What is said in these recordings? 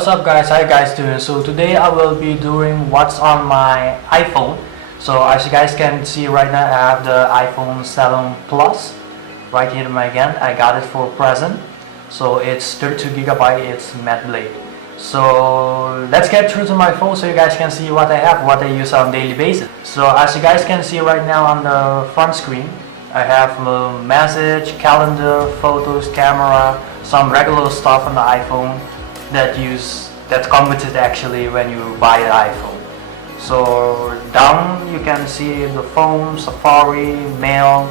What's up guys, how you guys doing? So today I will be doing what's on my iPhone. So as you guys can see right now, I have the iPhone 7 Plus right here in my hand. I got it for present. So it's 32GB, it's matte black. So let's get through to my phone so you guys can see what I have, what I use on a daily basis. So as you guys can see right now on the front screen, I have a message, calendar, photos, camera, some regular stuff on the iPhone that come with it actually when you buy an iPhone. So down you can see the phone, Safari, mail,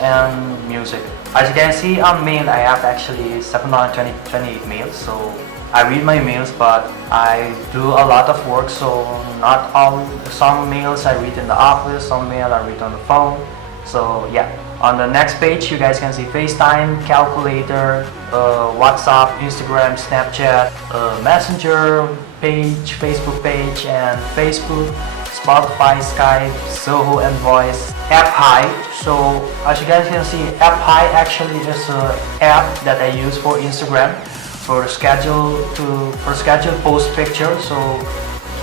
and music. As you can see on mail, I have actually 728 mails. So I read my mails, but I do a lot of work. So not all. Some mails I read in the office, some mail I read on the phone. So yeah. On the next page, you guys can see FaceTime, calculator, WhatsApp, Instagram, Snapchat, Messenger page, Facebook page, and Facebook, Spotify, Skype, Zoho, and Voice. App Hi. So as you guys can see, App Hi actually is an app that I use for Instagram for schedule post picture. So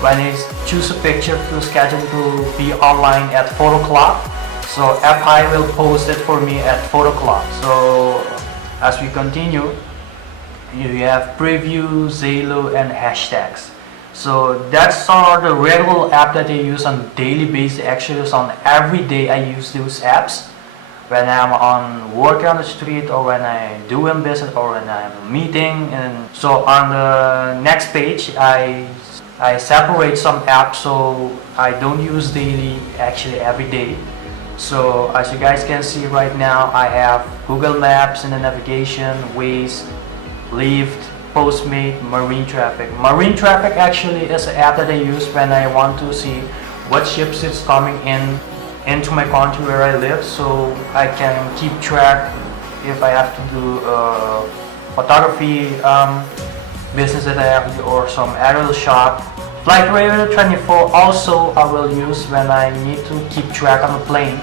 when I choose a picture to schedule to be online at 4 o'clock. So App Hi will post it for me at 4 o'clock. So as we continue, you have preview, Zalo, and hashtags. So that's all the regular app that I use on daily basis. Actually, on every day I use those apps. When I'm on work on the street, or when I do in business, or when I'm meeting. And so on the next page, I separate some apps so I don't use daily, actually every day. So as you guys can see right now, I have Google Maps in the navigation, Waze, Lyft, Postmate, Marine Traffic. Marine Traffic actually is an app that I use when I want to see what ships is coming into my country where I live, so I can keep track if I have to do photography business that I have to do, or some aerial shot. Flight Radar 24 also I will use when I need to keep track on the plane.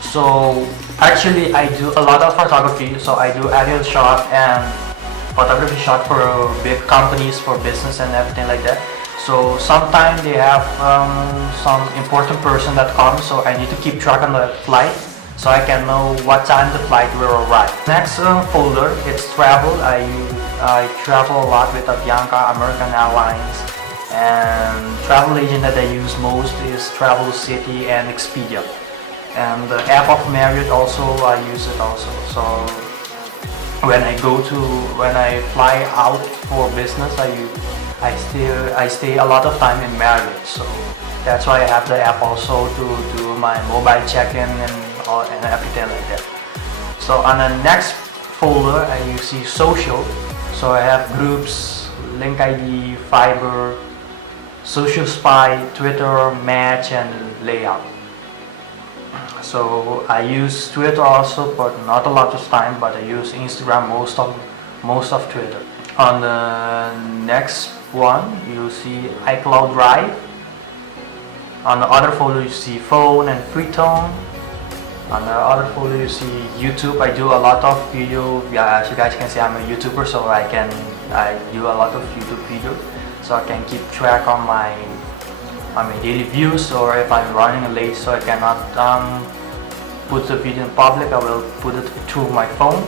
So actually I do a lot of photography, so I do aerial shot and photography shot for big companies, for business and everything like that. So sometimes they have some important person that comes, so I need to keep track on the flight so I can know what time the flight will arrive. Next folder, it's travel. I travel a lot with Avianca, American Airlines. And travel agent that I use most is Travel City and Expedia. And the app of Marriott also, I use it also. So when I fly out for business, I stay a lot of time in Marriott. So that's why I have the app also to do my mobile check-in and everything like that. So on the next folder, you see social. So I have groups, Link ID, Fiber, Social Spy, Twitter, Match, and Layout. So I use Twitter also, but not a lot of time. But I use Instagram most of Twitter. On the next one, you see iCloud Drive. On the other folder, you see phone and free tone. On the other folder, you see YouTube. I do a lot of video. Yeah, as you guys can see, I'm a YouTuber, so I do a lot of YouTube videos. So I can keep track on my daily views, or if I'm running late so I cannot put the video in public, I will put it through my phone.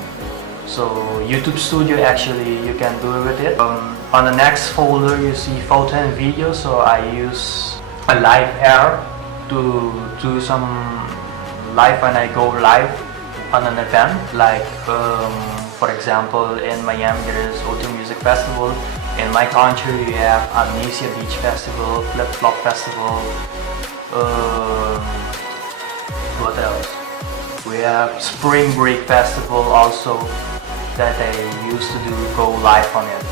So YouTube Studio, actually you can do it with it. On the next folder you see photo and video, so I use a live air to do some live when I go live on an event, like for example in Miami there is O2 Music Festival. In my country, we have Amnesia Beach Festival, Flip Flop Festival. What else? We have Spring Break Festival also that I used to go live on it.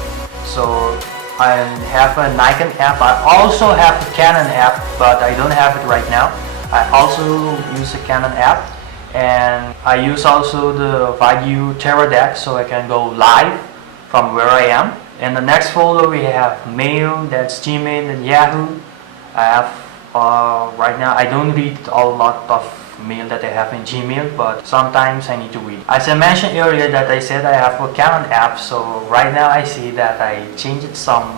So I have a Nikon app. I also have a Canon app, but I don't have it right now. I also use a Canon app, and I use also the Video Teradeck, so I can go live from where I am. In the next folder we have mail, that's Gmail and Yahoo. I have right now I don't read a lot of mail that I have in Gmail, but sometimes I need to read. As I mentioned earlier that I said I have a Canon app, so right now I see that I changed some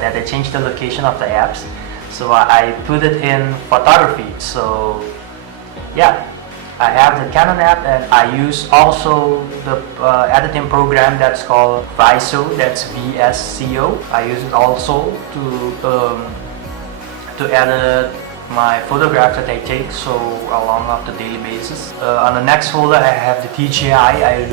that I changed the location of the apps. So I put it in photography. So yeah, I have the Canon app, and I use also the editing program that's called VSCO. That's VSCO. I use it also to edit my photographs that I take, so along of the daily basis. On the next folder I have the DJI.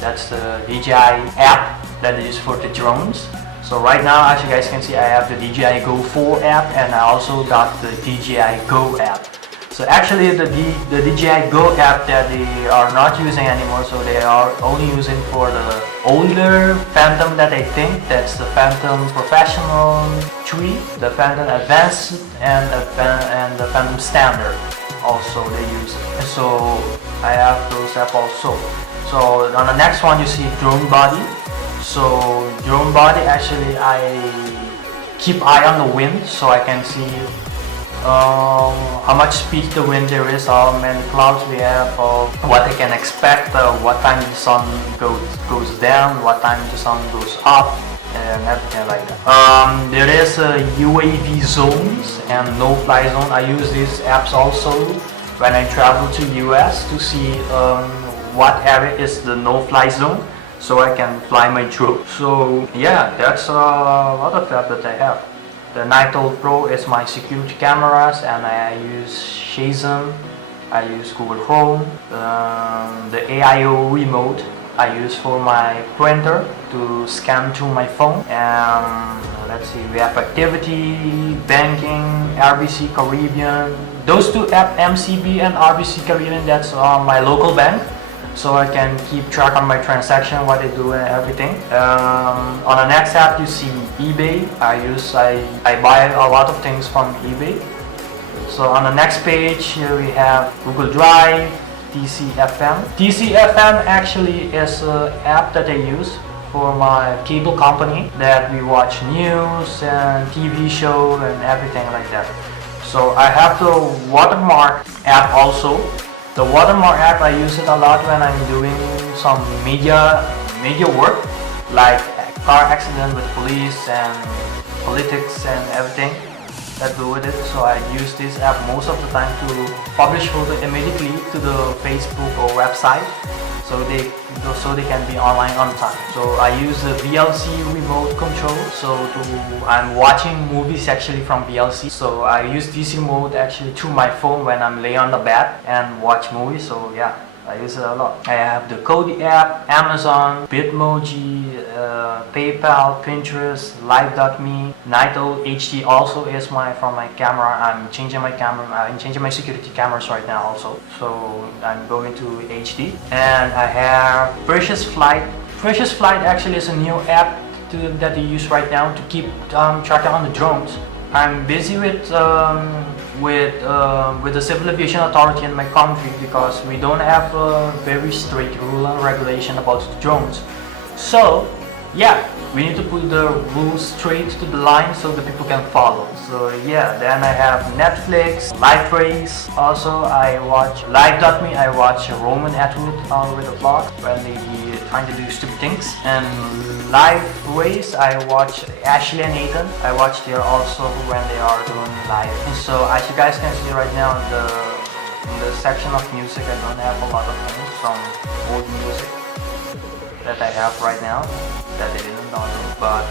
That's the DJI app that I use for the drones. So right now, as you guys can see, I have the DJI Go 4 app, and I also got the DJI Go app. So actually the DJI Go app that they are not using anymore, so they are only using for the older Phantom that I think. That's the Phantom Professional 3, the Phantom Advanced, and the Phantom Standard also they use. And so I have those app also. So on the next one you see Drone Body. So Drone Body, actually I keep eye on the wind, so I can see how much speed the wind there is, how many clouds we have, what I can expect, what time the sun goes down, what time the sun goes up, and everything like that. There is UAV zones and no-fly zone. I use these apps also when I travel to US to see what area is the no-fly zone, so I can fly my drone. So yeah, that's a lot of apps that I have. The Night Owl Pro is my security cameras, and I use Shazam, I use Google Chrome. The AIO remote I use for my printer to scan through my phone. And let's see, we have activity, banking, RBC Caribbean. Those two apps, MCB and RBC Caribbean, that's my local bank. So I can keep track on my transaction, what I do and everything. On the next app you see eBay. I buy a lot of things from eBay. So on the next page here we have Google Drive, TCFM. TCFM actually is an app that I use for my cable company, that we watch news and TV show and everything like that. So I have the Watermark app also. The Watermark app, I use it a lot when I'm doing some media work, like car accident with police and politics and everything that do with it. So I use this app most of the time to publish photo immediately to the Facebook or website, so they can be online on time. So I use the VLC remote control. So I'm watching movies actually from VLC. So I use this remote actually through my phone when I'm laying on the bed and watch movies. So yeah, I use it a lot. I have the Kodi app, Amazon, Bitmoji, PayPal, Pinterest, Live.me. Night Owl HD also is from my camera. I'm changing my camera. I'm changing my security cameras right now also. So I'm going to HD. And I have Precious Flight. Precious Flight actually is a new app that I use right now to keep track on the drones. I'm busy with the Civil Aviation Authority in my country, because we don't have a very strict rule and regulation about the drones. So yeah, we need to put the rules straight to the line so the people can follow. So yeah, then I have Netflix, Live Race. Also I watch Live.me. I watch Roman Atwood with a vlog when they trying to do stupid things. And Live Race, I watch Ashley and Nathan. I watch there also when they are doing live. And so as you guys can see right now, in the section of music, I don't have a lot of things from old music that I have right now that I didn't download, but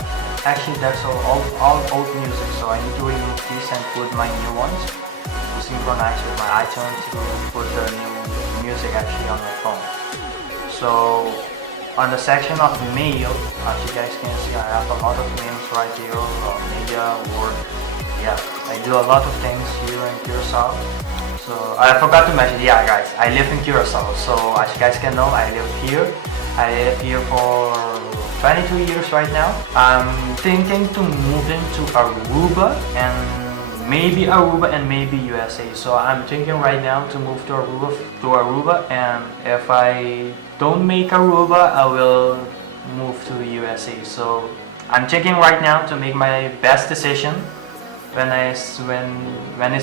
actually that's all old music, so I need to remove these and put my new ones to synchronize with my iTunes to put the new music actually on my phone. So on the section of mail, as you guys can see, I have a lot of mails right here, media, work. Yeah, I do a lot of things here in Curacao. So I forgot to mention, yeah guys, I live in Curacao, so as you guys can know, I live here. I live here for 22 years right now. I'm thinking to move into Aruba and maybe USA. So I'm thinking right now to move to Aruba, and if I don't make Aruba, I will move to USA. So I'm thinking right now to make my best decision when it's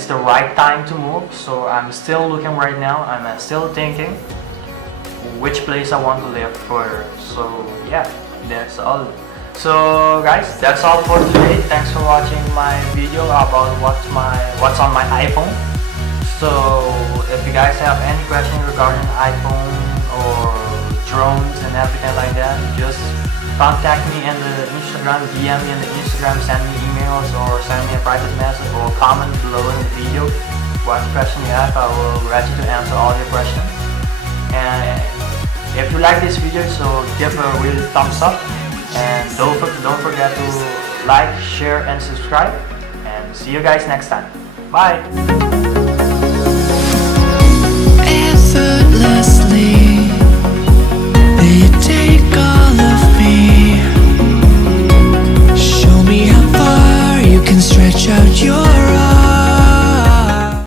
the right time to move. So I'm still looking right now. I'm still thinking which place I want to live for. So yeah, that's all. So guys, that's all for today. Thanks for watching my video about what's on my iPhone. So if you guys have any questions regarding iPhone or drones and everything like that, just contact me in the Instagram, DM me in the Instagram, send me emails or send me a private message or comment below in the video. What question you have, I will be ready to answer all your questions. And if you like this video, so give a real thumbs up. And don't forget to like, share, and subscribe. And see you guys next time. Bye. Effortlessly, you take all of me. Show me how far you can stretch out your